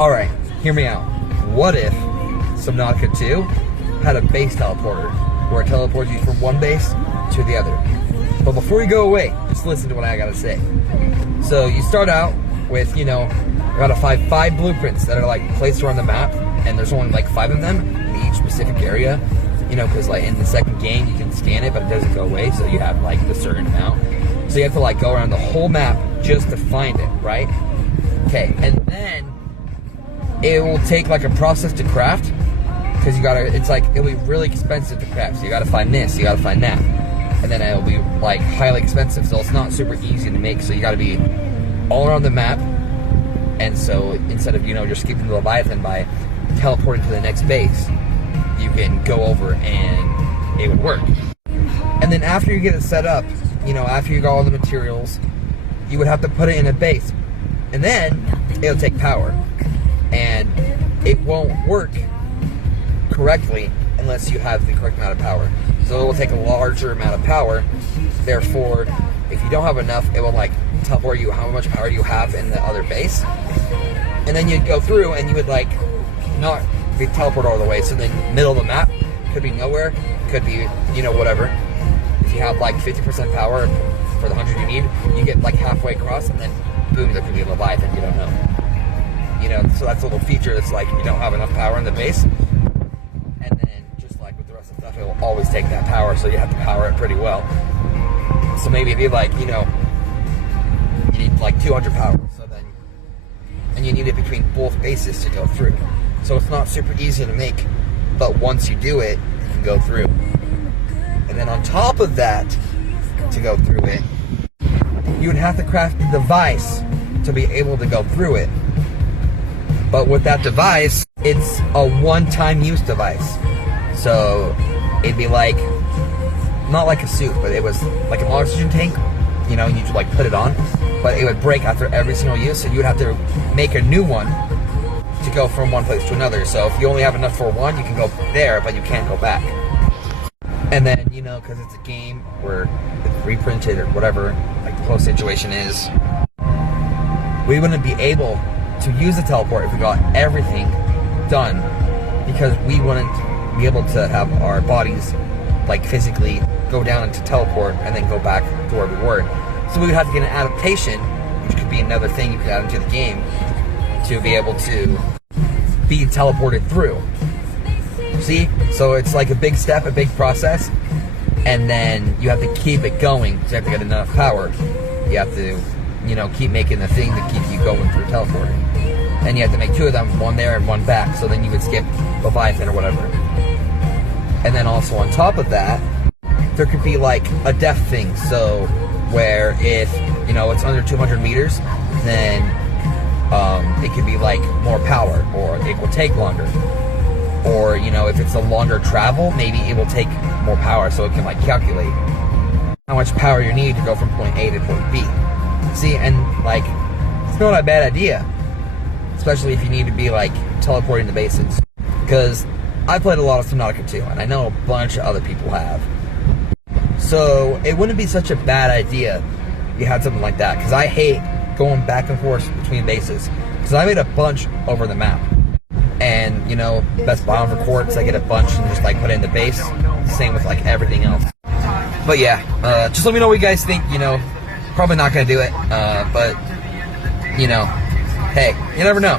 Alright, hear me out. What if Subnautica 2 had a base teleporter, where it teleports you from one base to the other? But before you go away, just listen to what I gotta say. So you start out with, you gotta find 5 blueprints that are like placed around the map, and there's only like 5 of them in each specific area. Because like in the second game you can scan it, but it doesn't go away, so you have like the certain amount. So you have to like go around the whole map just to find it, right? Okay, and then it will take like a process to craft, because it'll be really expensive to craft. So you gotta find this, you gotta find that, and then it'll be like highly expensive. So it's not super easy to make. So you gotta be all around the map. And so instead of just skipping the Leviathan by teleporting to the next base, you can go over and it would work. And then after you get it set up, after you got all the materials, you would have to put it in a base, and then it'll take power, and it won't work correctly unless you have the correct amount of power. So it will take a larger amount of power. Therefore, if you don't have enough, it will like teleport you how much power you have in the other base, and then you'd go through and you would like not be teleported all the way. So then middle of the map could be nowhere, could be whatever. If you have like 50% power for the 100 you need, you get like halfway across, and then boom, there could be a Leviathan. You don't know. So that's a little feature that's like you don't have enough power in the base, and then just like with the rest of the stuff, it will always take that power. So you have to power it pretty well. So maybe it'd be like you need like 200 power. So then, and you need it between both bases to go through. So it's not super easy to make, but once you do it, you can go through. And then on top of that, to go through it, you would have to craft a device to be able to go through it. But with that device, it's a one-time use device. So it'd be like, not like a suit, but it was like an oxygen tank, you could like put it on, but it would break after every single use, so you would have to make a new one to go from one place to another. So if you only have enough for one, you can go there, but you can't go back. And then, because it's a game where it's reprinted or whatever, like the whole situation is, we wouldn't be able to use the teleport if we got everything done, because we wouldn't be able to have our bodies like physically go down into teleport and then go back to where we were. So we would have to get an adaptation, which could be another thing you could add into the game, to be able to be teleported through. See? So it's like a big step, a big process, and then you have to keep it going, so you have to get enough power. You have to, keep making the thing to keep you going through teleporting. And you have to make 2 of them, one there and one back, so then you would skip Leviathan or whatever. And then also on top of that, there could be like a death thing, so where if, it's under 200 meters, then it could be like more power, or it will take longer. Or, if it's a longer travel, maybe it will take more power, so it can like calculate how much power you need to go from point A to point B. See, and like, it's not a bad idea, especially if you need to be like teleporting the bases. Because I played a lot of Subnautica 2, and I know a bunch of other people have. So it wouldn't be such a bad idea if you had something like that, because I hate going back and forth between bases, because I made a bunch over the map. And, best biome for quartz, I get a bunch and just like put it in the base. Same with like everything else. But yeah, just let me know what you guys think. Probably not gonna do it, but hey, you never know.